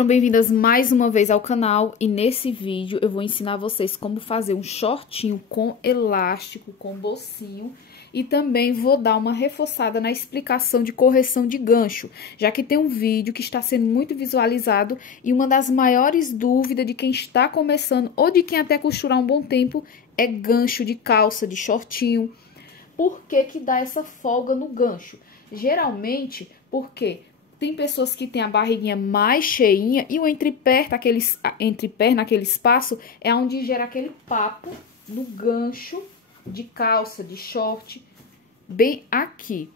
Sejam bem-vindas mais uma vez ao canal e nesse vídeo eu vou ensinar vocês como fazer um shortinho com elástico, com bolsinho e também vou dar uma reforçada na explicação de correção de gancho, já que tem um vídeo que está sendo muito visualizado e uma das maiores dúvidas de quem está começando ou de quem até costurar um bom tempo é gancho de calça, de shortinho. Por que que dá essa folga no gancho? Geralmente porque tem pessoas que têm a barriguinha mais cheinha e o entreperna, aquele espaço, é onde gera aquele papo no gancho de calça, de short, bem aqui.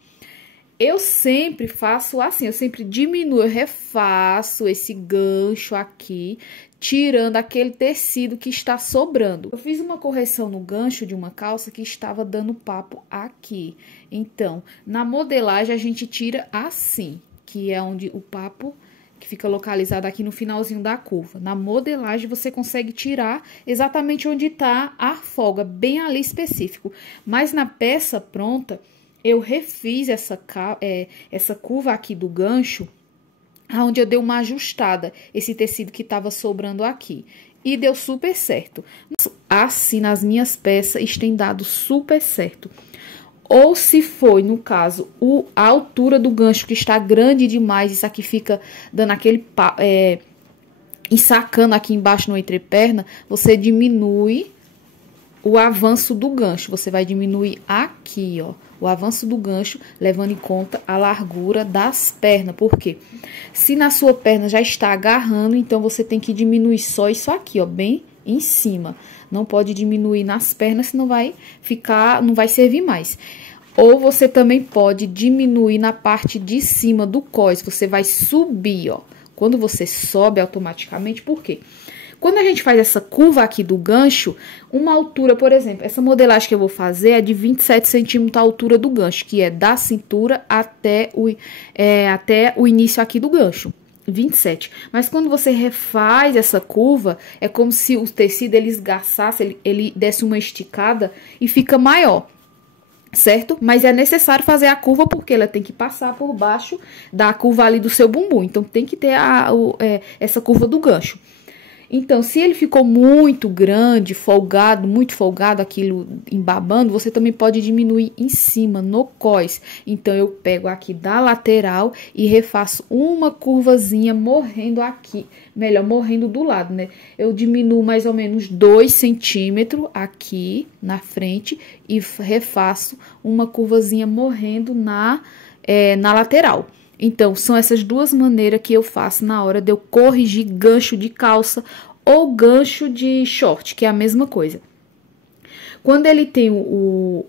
Eu sempre faço assim, eu sempre diminuo, eu refaço esse gancho aqui, tirando aquele tecido que está sobrando. Eu fiz uma correção no gancho de uma calça que estava dando papo aqui. Então, na modelagem a gente tira assim, que é onde o papo que fica localizado aqui no finalzinho da curva. Na modelagem você consegue tirar exatamente onde está a folga, bem ali específico. Mas na peça pronta, eu refiz essa curva aqui do gancho, onde eu dei uma ajustada, esse tecido que estava sobrando aqui. E deu super certo. Assim, nas minhas peças, tem dado super certo. Ou se foi, no caso, a altura do gancho que está grande demais, isso aqui fica dando aquele ensacando aqui embaixo no entreperna, você diminui o avanço do gancho. Você vai diminuir aqui, ó, o avanço do gancho, levando em conta a largura das pernas. Por quê? Se na sua perna já está agarrando, então você tem que diminuir só isso aqui, ó, bem em cima. Não pode diminuir nas pernas, senão vai ficar, não vai servir mais. Ou você também pode diminuir na parte de cima do cós. Você vai subir, ó. Quando você sobe automaticamente, por quê? Quando a gente faz essa curva aqui do gancho, uma altura, por exemplo, essa modelagem que eu vou fazer é de 27 centímetros a altura do gancho, que é da cintura até o início aqui do gancho. 27. Mas quando você refaz essa curva, é como se o tecido ele esgarçasse, ele desse uma esticada e fica maior, certo? Mas é necessário fazer a curva porque ela tem que passar por baixo da curva ali do seu bumbum. Então, tem que ter essa curva do gancho. Então, se ele ficou muito grande, muito folgado, aquilo embabando, você também pode diminuir em cima, no cós. Então, eu pego aqui da lateral e refaço uma curvazinha morrendo aqui, melhor, morrendo do lado, né? Eu diminuo mais ou menos 2 centímetros aqui na frente e refaço uma curvazinha morrendo na lateral. Então, são essas duas maneiras que eu faço na hora de eu corrigir gancho de calça ou gancho de short, que é a mesma coisa. Quando ele tem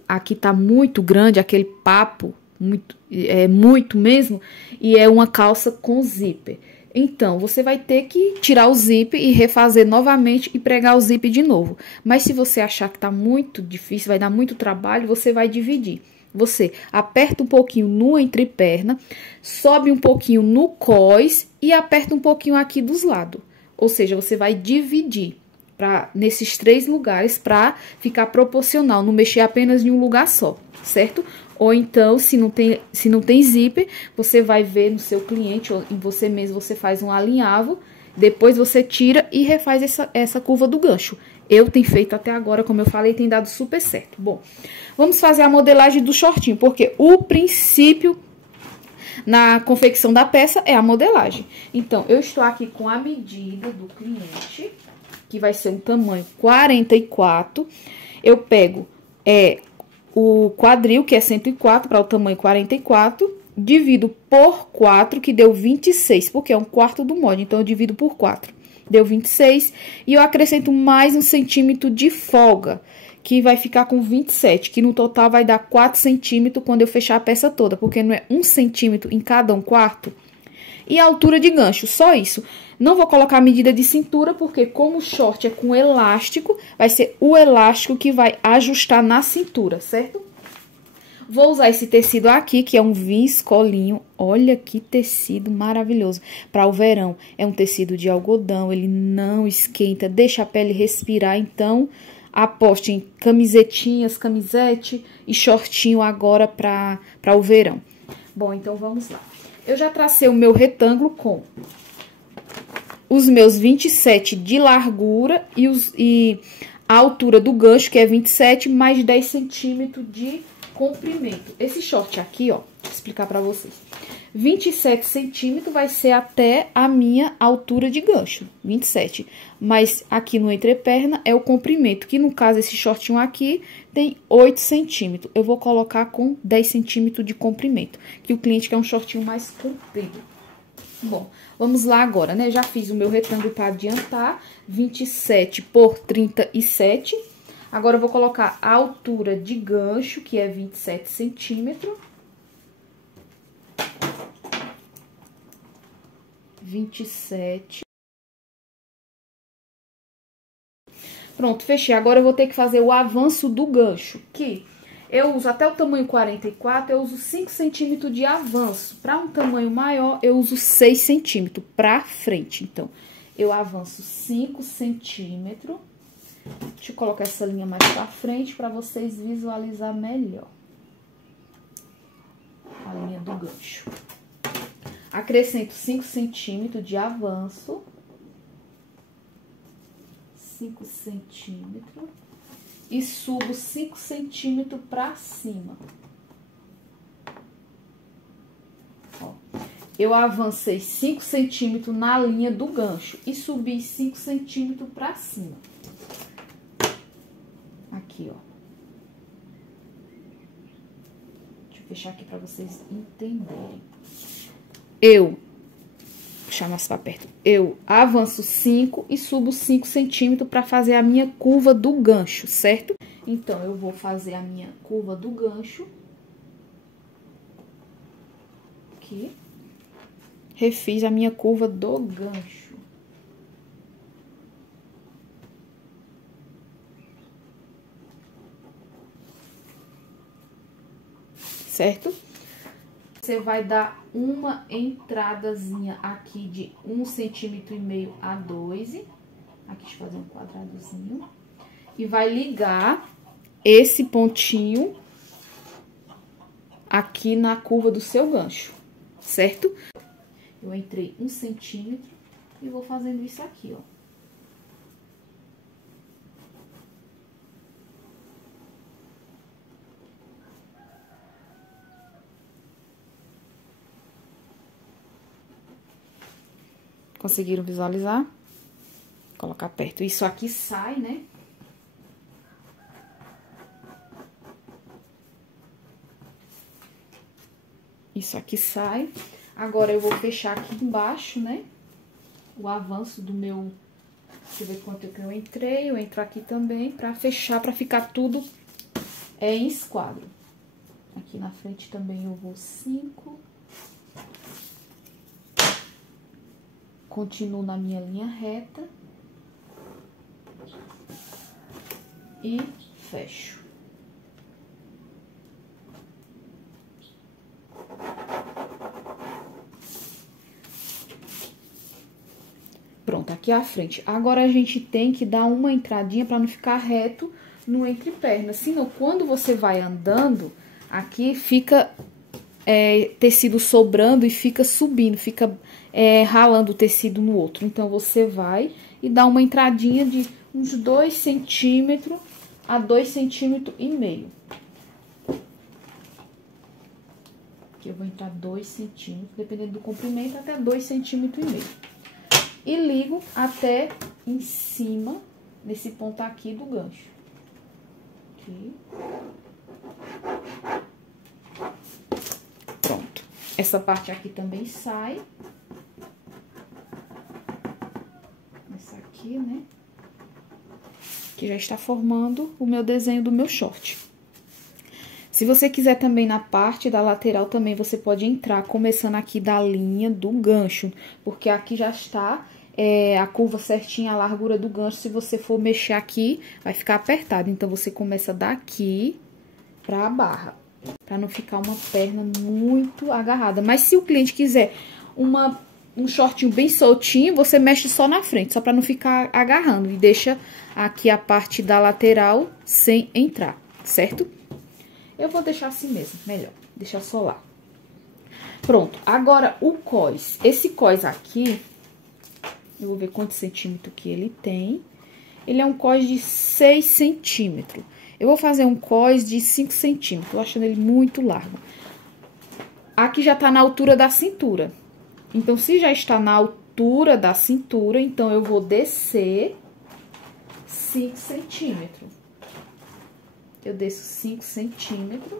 aqui tá muito grande, aquele papo, muito mesmo, e é uma calça com zíper. Então, você vai ter que tirar o zíper e refazer novamente e pregar o zíper de novo. Mas se você achar que tá muito difícil, vai dar muito trabalho, você vai dividir. Você aperta um pouquinho no entreperna, sobe um pouquinho no cós e aperta um pouquinho aqui dos lados. Ou seja, você vai dividir nesses 3 lugares para ficar proporcional, não mexer apenas em um lugar só, certo? Ou então, se não tem zíper, você vai ver no seu cliente ou em você mesmo, você faz um alinhavo, depois você tira e refaz essa curva do gancho. Eu tenho feito até agora, como eu falei, tem dado super certo. Bom, vamos fazer a modelagem do shortinho, porque o princípio na confecção da peça é a modelagem. Então, eu estou aqui com a medida do cliente, que vai ser um tamanho 44. Eu pego o quadril, que é 104, para o tamanho 44, divido por 4, que deu 26, porque é um quarto do molde, então eu divido por 4. Deu 26, e eu acrescento mais 1 centímetro de folga, que vai ficar com 27, que no total vai dar 4 centímetros quando eu fechar a peça toda, porque não é 1 centímetro em cada um quarto. E a altura de gancho, só isso. Não vou colocar a medida de cintura, porque como o short é com elástico, vai ser o elástico que vai ajustar na cintura, certo? Vou usar esse tecido aqui, que é um viscolinho. Olha que tecido maravilhoso. Para o verão, é um tecido de algodão, ele não esquenta, deixa a pele respirar. Então, aposte em camisetinhas, camisete e shortinho agora para o verão. Bom, então vamos lá. Eu já tracei o meu retângulo com os meus 27 de largura e a altura do gancho, que é 27, mais 10 centímetros de comprimento. Esse short aqui, ó, vou explicar pra vocês. 27 centímetros vai ser até a minha altura de gancho, 27. Mas aqui no entreperna é o comprimento, que no caso esse shortinho aqui tem 8 centímetros. Eu vou colocar com 10 centímetros de comprimento, que o cliente quer um shortinho mais comprido. Bom, vamos lá agora, né? Já fiz o meu retângulo para adiantar, 27 por 37. Agora, eu vou colocar a altura de gancho, que é 27 centímetros. 27. Pronto, fechei. Agora, eu vou ter que fazer o avanço do gancho, que eu uso até o tamanho 44, eu uso 5 centímetros de avanço. Para um tamanho maior, eu uso 6 centímetros para frente. Então, eu avanço 5 centímetros. Deixa eu colocar essa linha mais para frente para vocês visualizar melhor a linha do gancho. Acrescento 5 centímetros de avanço. 5 centímetros. E subo 5 centímetros pra cima. Ó, eu avancei 5 centímetros na linha do gancho e subi 5 centímetros pra cima. Aqui, ó. Deixa eu fechar aqui pra vocês entenderem. Vou puxar mais pra perto. Eu avanço 5 e subo 5 centímetros pra fazer a minha curva do gancho, certo? Então, eu vou fazer a minha curva do gancho. Aqui. Refiz a minha curva do gancho. Certo? Você vai dar uma entradazinha aqui de 1,5 centímetro a 2. Aqui, deixa eu fazer um quadradozinho. E vai ligar esse pontinho aqui na curva do seu gancho, certo? Eu entrei 1 centímetro e vou fazendo isso aqui, ó. Conseguiram visualizar? Vou colocar perto. Isso aqui sai, né? Isso aqui sai. Agora, eu vou fechar aqui embaixo, né? O avanço do meu... Deixa eu ver quanto que eu entrei. Eu entro aqui também pra fechar, pra ficar tudo em esquadro. Aqui na frente também eu vou 5. Continuo na minha linha reta. E fecho. Pronto, aqui a frente. Agora, a gente tem que dar uma entradinha para não ficar reto no entreperna. Senão, quando você vai andando, aqui fica tecido sobrando e fica subindo, fica ralando o tecido no outro. Então, você vai e dá uma entradinha de uns 2 centímetros a 2,5 centímetros. Aqui eu vou entrar 2 centímetros, dependendo do comprimento, até 2,5 centímetros. E ligo até em cima, nesse ponto aqui do gancho. Aqui. Pronto. Essa parte aqui também sai. Essa aqui, né? Que já está formando o meu desenho do meu short. Se você quiser também na parte da lateral, também você pode entrar começando aqui da linha do gancho. Porque aqui já está a curva certinha, a largura do gancho. Se você for mexer aqui, vai ficar apertado. Então, você começa daqui pra a barra. Pra não ficar uma perna muito agarrada. Mas se o cliente quiser um shortinho bem soltinho, você mexe só na frente, só pra não ficar agarrando. E deixa aqui a parte da lateral sem entrar, certo? Eu vou deixar assim mesmo, melhor. Deixar só lá. Pronto, agora o cós. Esse cós aqui, Eu vou ver quantos centímetros que ele tem. Ele é um cós de 6 centímetros. Eu vou fazer um cós de 5 centímetros. Tô achando ele muito largo. Aqui já tá na altura da cintura. Então, se já está na altura da cintura, então eu vou descer 5 centímetros. Eu desço 5 centímetros.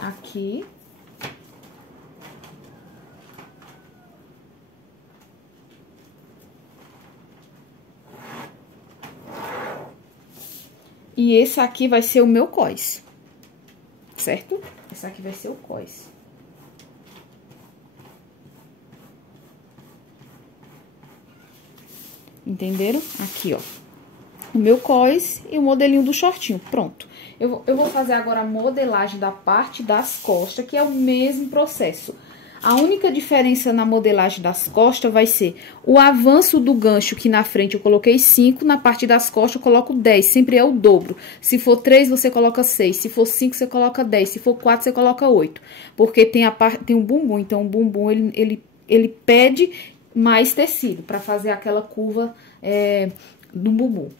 Aqui. E esse aqui vai ser o meu cós, certo? Esse aqui vai ser o cós. Entenderam? Aqui, ó. O meu cós e o modelinho do shortinho, pronto. Eu vou fazer agora a modelagem da parte das costas, que é o mesmo processo. A única diferença na modelagem das costas vai ser o avanço do gancho, que na frente eu coloquei 5, na parte das costas eu coloco 10, sempre é o dobro. Se for 3, você coloca 6, se for 5, você coloca 10, se for 4, você coloca 8. Porque tem um bumbum, então o bumbum ele pede mais tecido para fazer aquela curva do bumbum.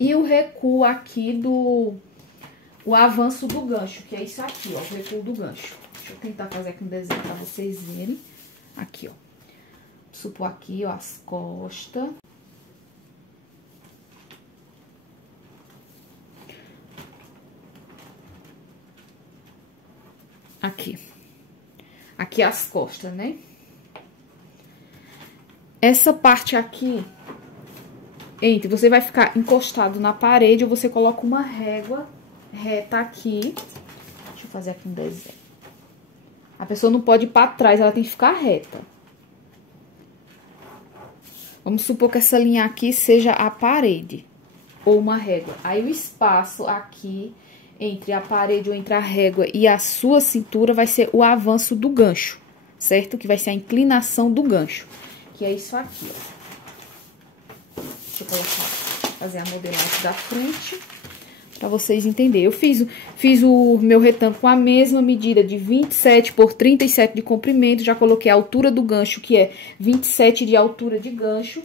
E o recuo aqui o avanço do gancho, que é isso aqui, ó, o recuo do gancho. Deixa eu tentar fazer aqui um desenho pra vocês verem. Aqui, ó. Supor aqui, ó, as costas. Aqui. Aqui as costas, né? Essa parte aqui, você vai ficar encostado na parede ou você coloca uma régua reta aqui. Deixa eu fazer aqui um desenho. A pessoa não pode ir pra trás, ela tem que ficar reta. Vamos supor que essa linha aqui seja a parede ou uma régua. Aí o espaço aqui entre a parede ou entre a régua e a sua cintura vai ser o avanço do gancho, certo? Que vai ser a inclinação do gancho, que é isso aqui, ó. Deixa eu fazer a modelagem da frente para vocês entenderem. Eu fiz o meu retângulo com a mesma medida de 27 por 37 de comprimento. Já coloquei a altura do gancho, que é 27 de altura de gancho.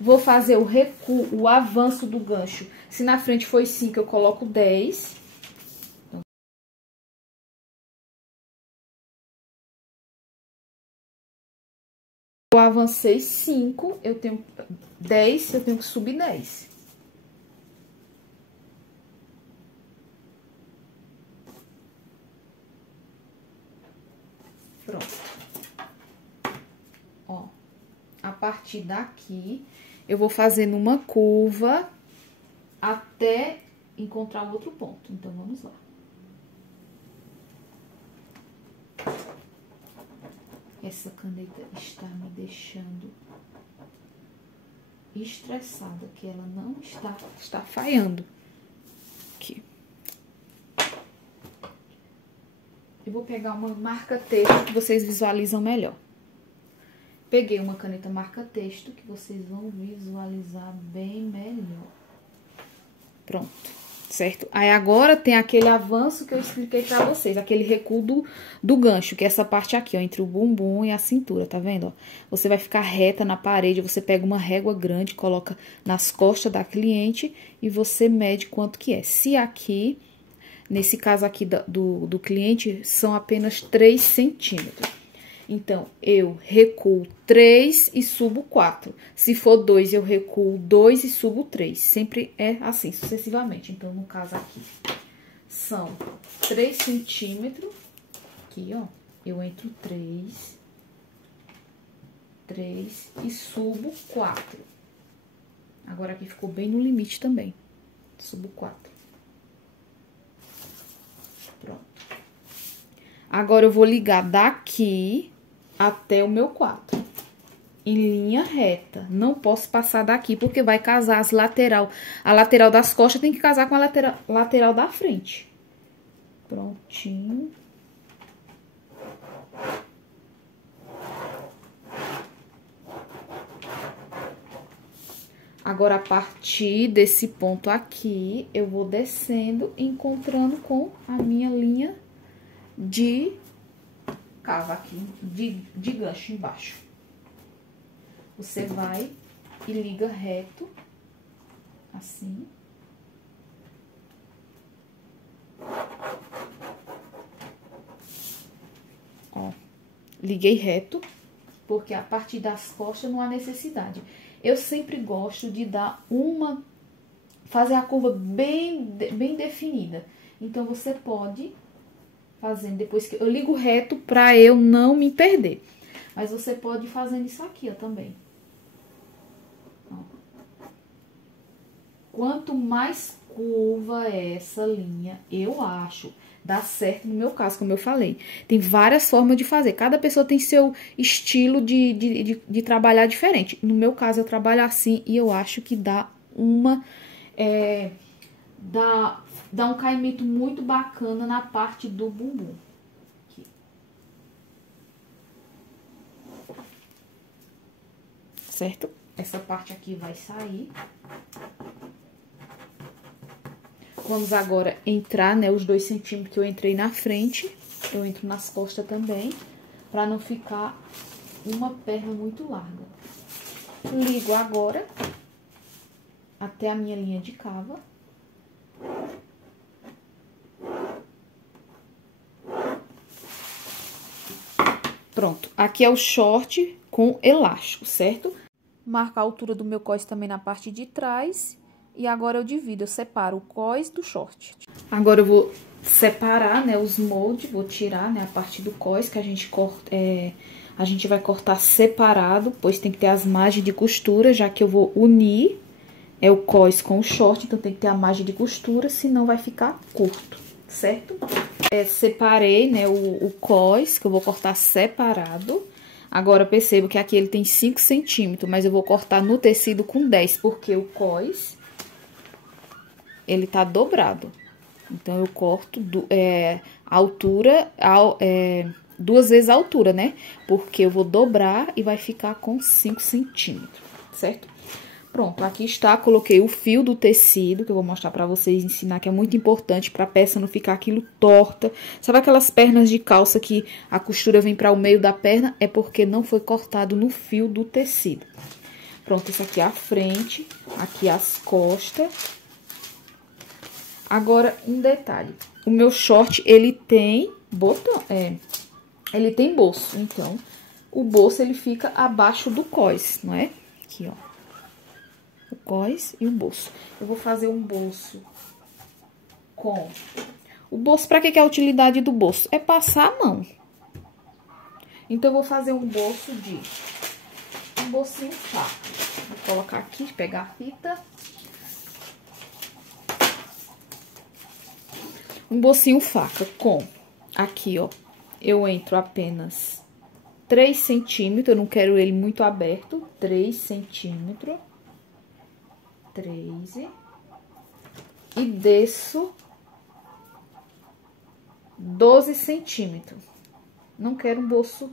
Vou fazer o recuo, o avanço do gancho. Se na frente foi 5, eu coloco 10. Eu avancei 5, eu tenho 10, eu tenho que subir 10. Pronto. Ó, a partir daqui, eu vou fazendo uma curva até encontrar o outro ponto. Então, vamos lá. Essa caneta está me deixando estressada, que ela não está falhando. Aqui. Eu vou pegar uma marca-texto que vocês visualizam melhor. Peguei uma caneta marca-texto que vocês vão visualizar bem melhor. Pronto, certo? Aí agora tem aquele avanço que eu expliquei pra vocês, aquele recuo do gancho, que é essa parte aqui, ó, entre o bumbum e a cintura, tá vendo? Ó? Você vai ficar reta na parede, você pega uma régua grande, coloca nas costas da cliente e você mede quanto que é. Se aqui... Nesse caso aqui do cliente, são apenas 3 centímetros. Então, eu recuo 3 e subo 4. Se for 2, eu recuo 2 e subo 3. Sempre é assim, sucessivamente. Então, no caso aqui, são 3 centímetros. Aqui, ó, eu entro 3 e subo 4. Agora, aqui ficou bem no limite também. Subo 4. Pronto. Agora, eu vou ligar daqui até o meu 4. Em linha reta. Não posso passar daqui, porque vai casar as lateral. A lateral das costas tem que casar com a lateral da frente. Prontinho. Agora, a partir desse ponto aqui, eu vou descendo e encontrando com a minha linha de cava aqui, de gancho embaixo. Você vai e liga reto, assim. Ó, liguei reto, porque a partir das costas não há necessidade. Eu sempre gosto de dar fazer a curva bem definida. Então, você pode fazendo depois que eu ligo reto pra eu não me perder. Mas você pode ir fazendo isso aqui, ó, também. Ó. Quanto mais curva é essa linha, eu acho, dá certo no meu caso, como eu falei. Tem várias formas de fazer. Cada pessoa tem seu estilo de trabalhar diferente. No meu caso, eu trabalho assim e eu acho que dá dá um caimento muito bacana na parte do bumbum. Aqui. Certo? Essa parte aqui vai sair. Vamos agora entrar, né, os 2 centímetros que eu entrei na frente. Eu entro nas costas também, pra não ficar uma perna muito larga. Ligo agora até a minha linha de cava. Pronto, aqui é o short com elástico, certo? Marco a altura do meu cós também na parte de trás. E agora eu divido, eu separo o cós do short. Agora eu vou separar, né, os moldes, vou tirar, né, a parte do cós que a gente vai cortar separado, pois tem que ter as margens de costura, já que eu vou unir o cós com o short, então tem que ter a margem de costura, senão vai ficar curto, certo? Separei, né, o cós, que eu vou cortar separado. Agora, percebo que aqui ele tem 5 centímetros, mas eu vou cortar no tecido com 10, porque o cós, ele tá dobrado. Então, eu corto a altura, 2 vezes a altura, né? Porque eu vou dobrar e vai ficar com 5 centímetros, certo? Pronto, aqui está, coloquei o fio do tecido, que eu vou mostrar pra vocês, ensinar que é muito importante pra peça não ficar aquilo torta. Sabe aquelas pernas de calça que a costura vem para o meio da perna? É porque não foi cortado no fio do tecido. Pronto, isso aqui é a frente, aqui as costas. Agora, um detalhe. O meu short, ele tem botão, ele tem bolso, então, o bolso, ele fica abaixo do cós, não é? Aqui, ó. O cós e o bolso. Eu vou fazer um bolso com... O bolso, pra que é a utilidade do bolso? É passar a mão. Então, eu vou fazer um bolso um bolsinho faca. Vou colocar aqui, pegar a fita. Um bolsinho faca com... Aqui, ó. Eu entro apenas 3 centímetros. Eu não quero ele muito aberto. 3 centímetros. 13 e desço 12 centímetros. Não quero um bolso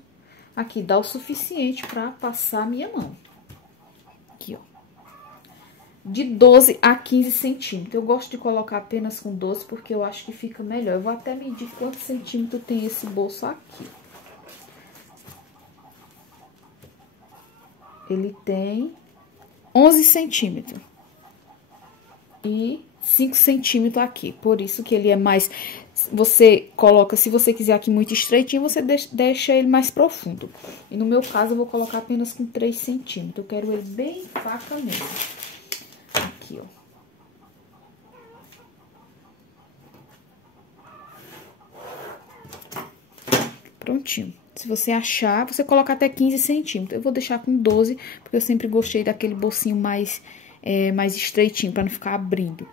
aqui, dá o suficiente para passar a minha mão. Aqui, ó. De 12 a 15 centímetros. Eu gosto de colocar apenas com 12 porque eu acho que fica melhor. Eu vou até medir quantos centímetros tem esse bolso aqui. Ele tem 11 centímetros. E 5 centímetros aqui, por isso que ele é mais... Você coloca, se você quiser aqui muito estreitinho, você deixa ele mais profundo. E no meu caso, eu vou colocar apenas com 3 centímetros. Eu quero ele bem faca mesmo. Aqui, ó. Prontinho. Se você achar, você coloca até 15 centímetros. Eu vou deixar com 12, porque eu sempre gostei daquele bolsinho mais estreitinho, pra não ficar abrindo.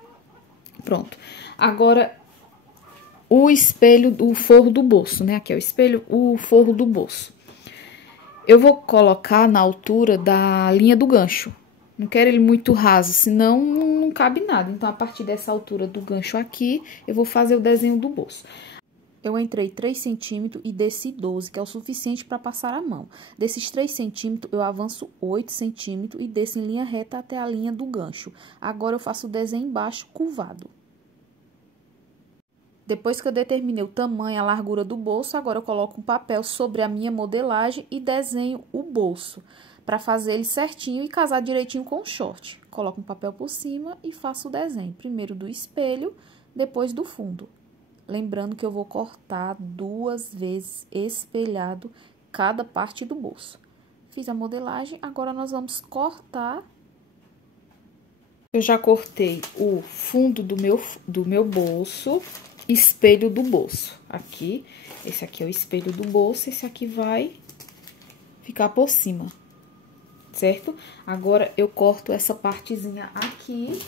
Pronto. Agora, o espelho, o forro do bolso, né? Aqui é o espelho, o forro do bolso. Eu vou colocar na altura da linha do gancho. Não quero ele muito raso, senão não cabe nada. Então, a partir dessa altura do gancho aqui, eu vou fazer o desenho do bolso. Eu entrei 3 centímetros e desci 12, que é o suficiente para passar a mão. Desses 3 centímetros, eu avanço 8 centímetros e desço em linha reta até a linha do gancho. Agora, eu faço o desenho embaixo, curvado. Depois que eu determinei o tamanho, a largura do bolso, agora eu coloco um papel sobre a minha modelagem e desenho o bolso, para fazer ele certinho e casar direitinho com o short. Coloco um papel por cima e faço o desenho, primeiro do espelho, depois do fundo. Lembrando que eu vou cortar 2 vezes espelhado cada parte do bolso. Fiz a modelagem, agora nós vamos cortar. Eu já cortei o fundo do meu bolso, espelho do bolso. Aqui, esse aqui é o espelho do bolso, esse aqui vai ficar por cima, certo? Agora, eu corto essa partezinha aqui,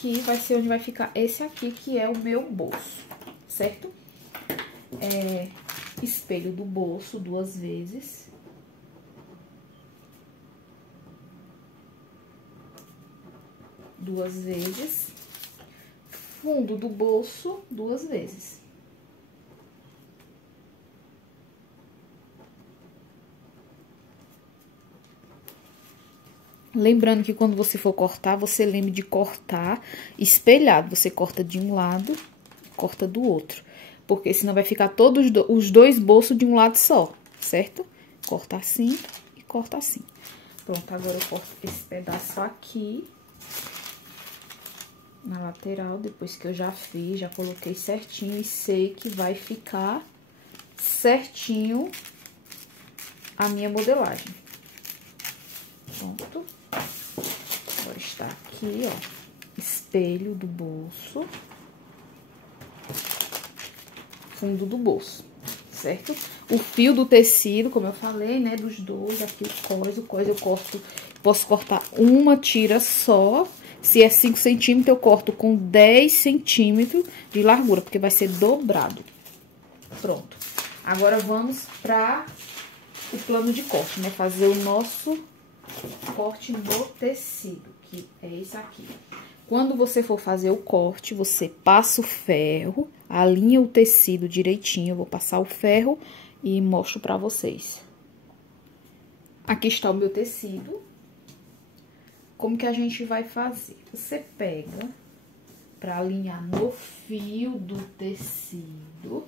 que vai ser onde vai ficar esse aqui, que é o meu bolso, certo? Espelho do bolso 2 vezes. Duas vezes. Fundo do bolso 2 vezes. Lembrando que quando você for cortar, você lembre de cortar espelhado. Você corta de um lado, corta do outro. Porque senão vai ficar todos os 2 bolsos de um lado só, certo? Corta assim e corta assim. Pronto, agora eu corto esse pedaço aqui. Na lateral, depois que eu já fiz, já coloquei certinho e sei que vai ficar certinho a minha modelagem. Pronto. Agora está aqui, ó, espelho do bolso, fundo do bolso, certo? O fio do tecido, como eu falei, né, dos 2, aqui o coisa eu corto, posso cortar uma tira só. Se é 5 centímetros, eu corto com 10 centímetros de largura, porque vai ser dobrado. Pronto. Agora, vamos para o plano de corte, né? Fazer o nosso corte no tecido, que é esse aqui. Quando você for fazer o corte, você passa o ferro, alinha o tecido direitinho. Eu vou passar o ferro e mostro pra vocês. Aqui está o meu tecido. Como que a gente vai fazer? Você pega para alinhar no fio do tecido.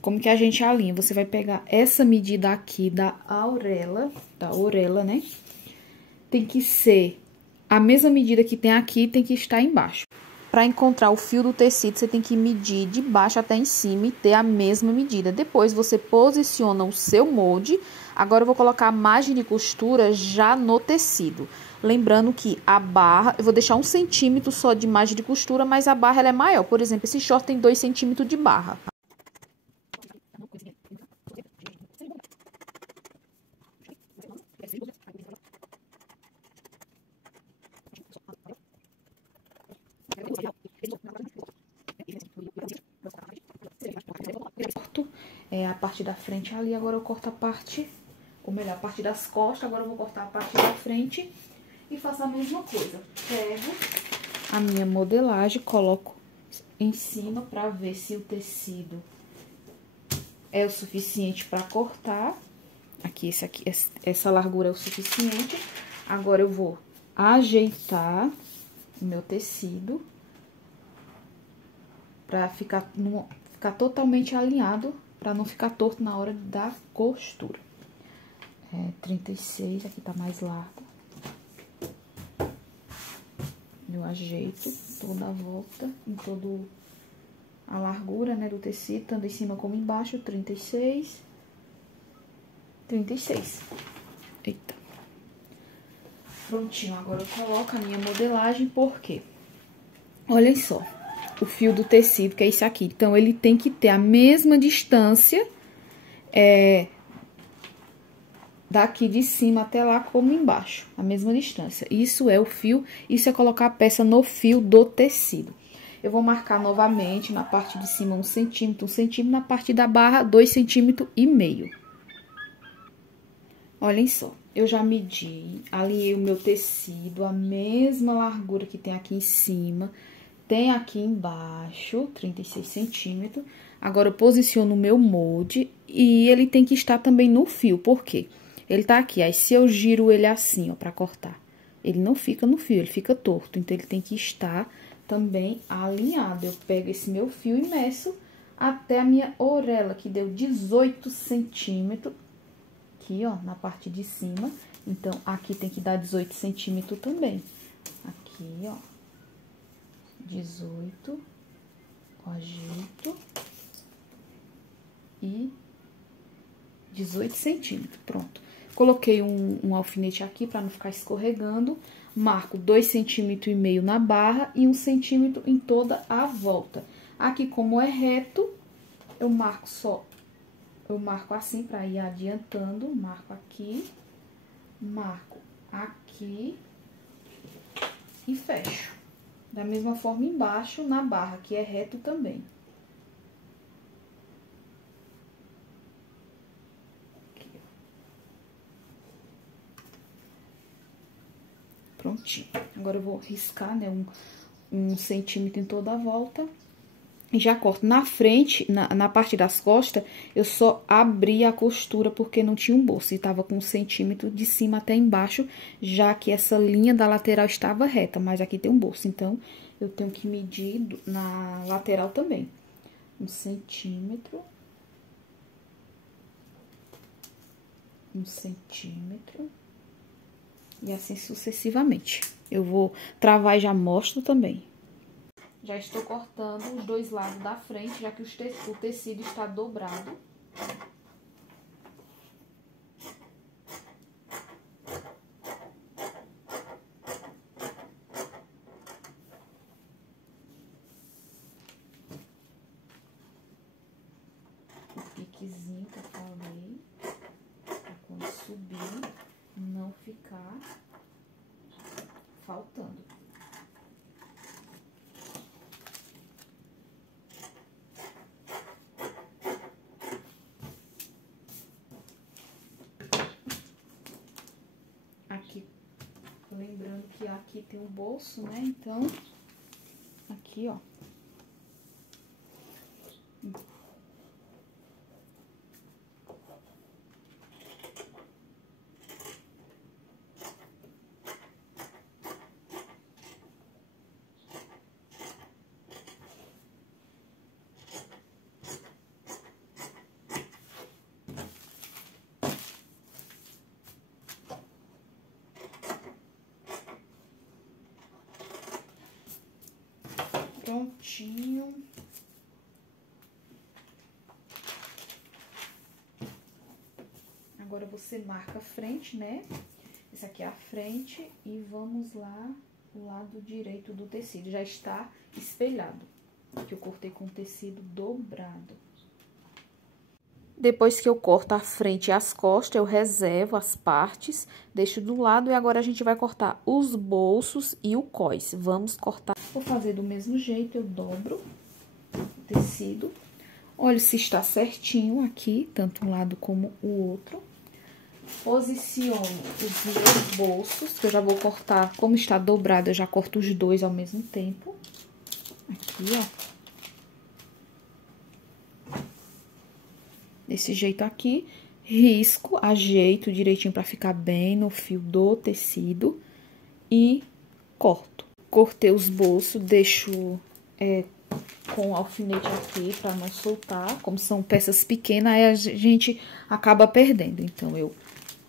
Como que a gente alinha? Você vai pegar essa medida aqui da orelha, né? Tem que ser a mesma medida que tem aqui, tem que estar embaixo. Para encontrar o fio do tecido, você tem que medir de baixo até em cima e ter a mesma medida. Depois, você posiciona o seu molde. Agora, eu vou colocar a margem de costura já no tecido. Lembrando que a barra, eu vou deixar 1 centímetro só de margem de costura, mas a barra ela é maior. Por exemplo, esse short tem 2 centímetros de barra. Corto a parte da frente ali, agora eu corto a parte, ou melhor, a parte das costas. Agora eu vou cortar a parte da frente e faço a mesma coisa. Pego a minha modelagem, coloco em cima para ver se o tecido é o suficiente para cortar. Aqui, essa largura é o suficiente. Agora eu vou ajeitar o meu tecido para ficar totalmente alinhado, para não ficar torto na hora da costura. 36, aqui tá mais largo. Eu ajeito toda a volta, em toda a largura, né, do tecido, tanto em cima como embaixo. 36. Eita. Prontinho, agora eu coloco a minha modelagem, porque olhem só, o fio do tecido, que é esse aqui. Então, ele tem que ter a mesma distância daqui de cima até lá como embaixo, a mesma distância. Isso é o fio, isso é colocar a peça no fio do tecido. Eu vou marcar novamente na parte de cima 1 centímetro, na parte da barra 2,5 centímetros. Olhem só, eu já medi, alinhei o meu tecido, a mesma largura que tem aqui em cima, tem aqui embaixo, 36 centímetros. Agora, eu posiciono o meu molde e ele tem que estar também no fio, por quê? Ele tá aqui, aí se eu giro ele assim, ó, pra cortar, ele não fica no fio, ele fica torto. Então, ele tem que estar também alinhado. Eu pego esse meu fio e meço até a minha orelha, que deu 18 centímetros, aqui, ó, na parte de cima. Então, aqui tem que dar 18 centímetros também. Aqui, ó, 18, ajeito e 18 centímetros, pronto. Coloquei um alfinete aqui para não ficar escorregando. Marco 2,5 centímetros na barra e 1 centímetro em toda a volta. Aqui, como é reto, eu marco assim para ir adiantando. Marco aqui e fecho. Da mesma forma embaixo, na barra, que é reto também. Prontinho. Agora eu vou riscar, né, um centímetro em toda a volta. E já corto na frente, na parte das costas, eu só abri a costura porque não tinha um bolso. E tava com 1 centímetro de cima até embaixo, já que essa linha da lateral estava reta. Mas aqui tem um bolso, então eu tenho que medir na lateral também. 1 centímetro. 1 centímetro. E assim sucessivamente. Eu vou travar e já mostro também. Já estou cortando os dois lados da frente, já que o tecido está dobrado. O piquezinho que eu falei, pra quando subir, não ficar faltando. Aqui, lembrando que aqui tem um bolso, né? Então, aqui, ó. Prontinho. Agora, você marca a frente, né? Essa aqui é a frente e vamos lá, o lado direito do tecido. Já está espelhado, que eu cortei com tecido dobrado. Depois que eu corto a frente e as costas, eu reservo as partes, deixo do lado e agora a gente vai cortar os bolsos e o cós. Vamos cortar. Vou fazer do mesmo jeito, eu dobro o tecido. Olha se está certinho aqui, tanto um lado como o outro. Posiciono os meus bolsos, que eu já vou cortar, como está dobrado, eu já corto os dois ao mesmo tempo. Aqui, ó. Desse jeito aqui, risco, ajeito direitinho pra ficar bem no fio do tecido e corto. Cortei os bolsos, deixo com o alfinete aqui pra não soltar. Como são peças pequenas, aí a gente acaba perdendo. Então, eu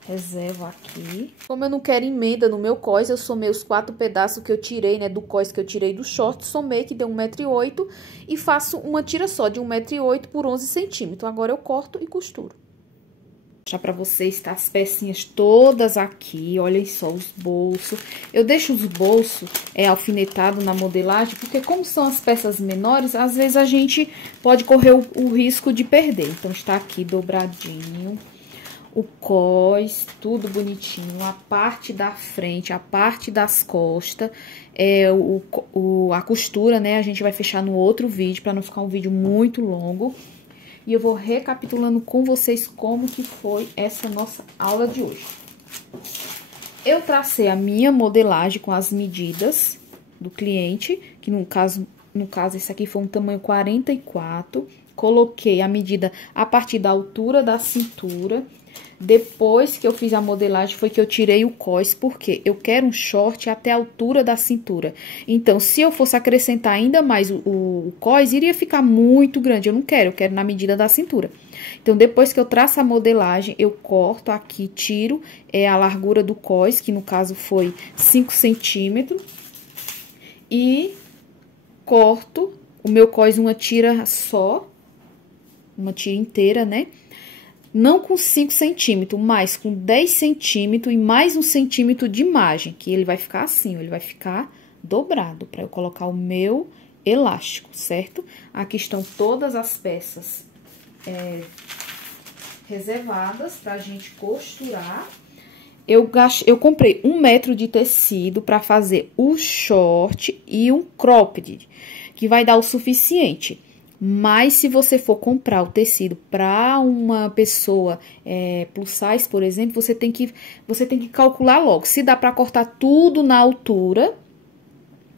reservo aqui. Como eu não quero emenda no meu cós, eu somei os 4 pedaços que eu tirei, né, do cós que eu tirei do short, somei que deu 1,8 m e faço uma tira só de 1,8 m por 11 centímetros. Agora eu corto e costuro. Vou deixar pra vocês, tá? As pecinhas todas aqui, olhem só os bolsos. Eu deixo os bolsos alfinetados na modelagem, porque como são as peças menores, às vezes a gente pode correr o risco de perder. Então, está aqui dobradinho. O cós, tudo bonitinho, a parte da frente, a parte das costas, a costura, né, a gente vai fechar no outro vídeo, para não ficar um vídeo muito longo. E eu vou recapitulando com vocês como que foi essa nossa aula de hoje. Eu tracei a minha modelagem com as medidas do cliente, que no caso esse aqui foi um tamanho 44, coloquei a medida a partir da altura da cintura. Depois que eu fiz a modelagem, foi que eu tirei o cós, porque eu quero um short até a altura da cintura. Então, se eu fosse acrescentar ainda mais o cós, iria ficar muito grande. Eu quero na medida da cintura. Então, depois que eu traço a modelagem, eu corto aqui, tiro a largura do cós, que no caso foi 5 centímetros. E corto o meu cós uma tira só, uma tira inteira, né? Não com 5 centímetros, mas com 10 centímetros e mais 1 centímetro de margem, que ele vai ficar assim, ó, ele vai ficar dobrado, para eu colocar o meu elástico, certo? Aqui estão todas as peças reservadas pra gente costurar. Eu comprei 1 metro de tecido para fazer o short e um cropped, que vai dar o suficiente. Mas se você for comprar o tecido para uma pessoa plus size, por exemplo, você tem que calcular logo. Se dá para cortar tudo na altura,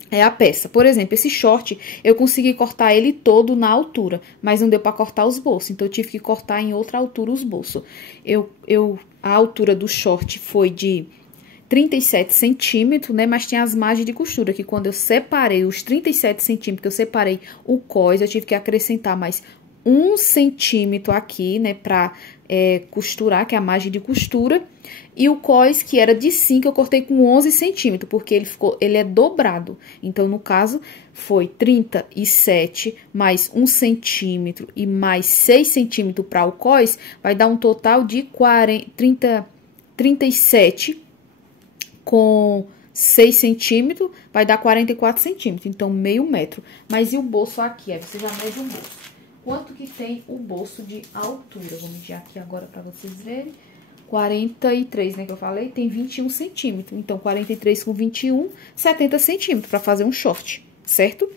a peça. Por exemplo, esse short, eu consegui cortar ele todo na altura, mas não deu para cortar os bolsos. Então, eu tive que cortar em outra altura os bolsos. A altura do short foi de 37 centímetros, né? Mas tinha as margens de costura, que quando eu separei os 37 centímetros, que eu separei o cós, eu tive que acrescentar mais 1 centímetro aqui, né? Pra costurar, que é a margem de costura. E o cós, que era de 5, eu cortei com 11 centímetros, porque ele é dobrado. Então, no caso, foi 37 mais 1 centímetro e mais 6 centímetros para o cós, vai dar um total de 37 com 6 centímetros, vai dar 44 centímetros, então meio metro. Mas e o bolso aqui? Aí você já mede o bolso. Quanto que tem o bolso de altura? Vou medir aqui agora para vocês verem. 43, né, que eu falei, tem 21 centímetros. Então, 43 com 21, 70 centímetros para fazer um short, certo?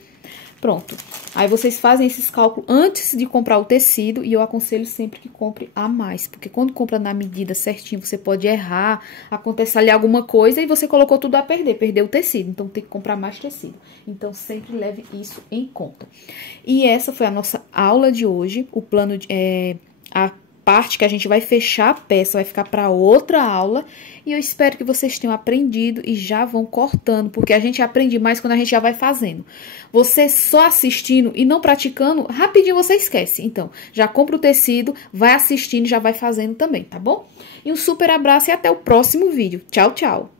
Pronto. Aí, vocês fazem esses cálculos antes de comprar o tecido e eu aconselho sempre que compre a mais. Porque quando compra na medida certinho, você pode errar, acontece ali alguma coisa e você colocou tudo a perder, perdeu o tecido. Então, tem que comprar mais tecido. Então, sempre leve isso em conta. E essa foi a nossa aula de hoje. O plano a parte que a gente vai fechar a peça vai ficar para outra aula. E eu espero que vocês tenham aprendido e já vão cortando, porque a gente aprende mais quando a gente já vai fazendo. Você só assistindo e não praticando, rapidinho você esquece. Então, já compra o tecido, vai assistindo e já vai fazendo também, tá bom? E um super abraço e até o próximo vídeo. Tchau, tchau!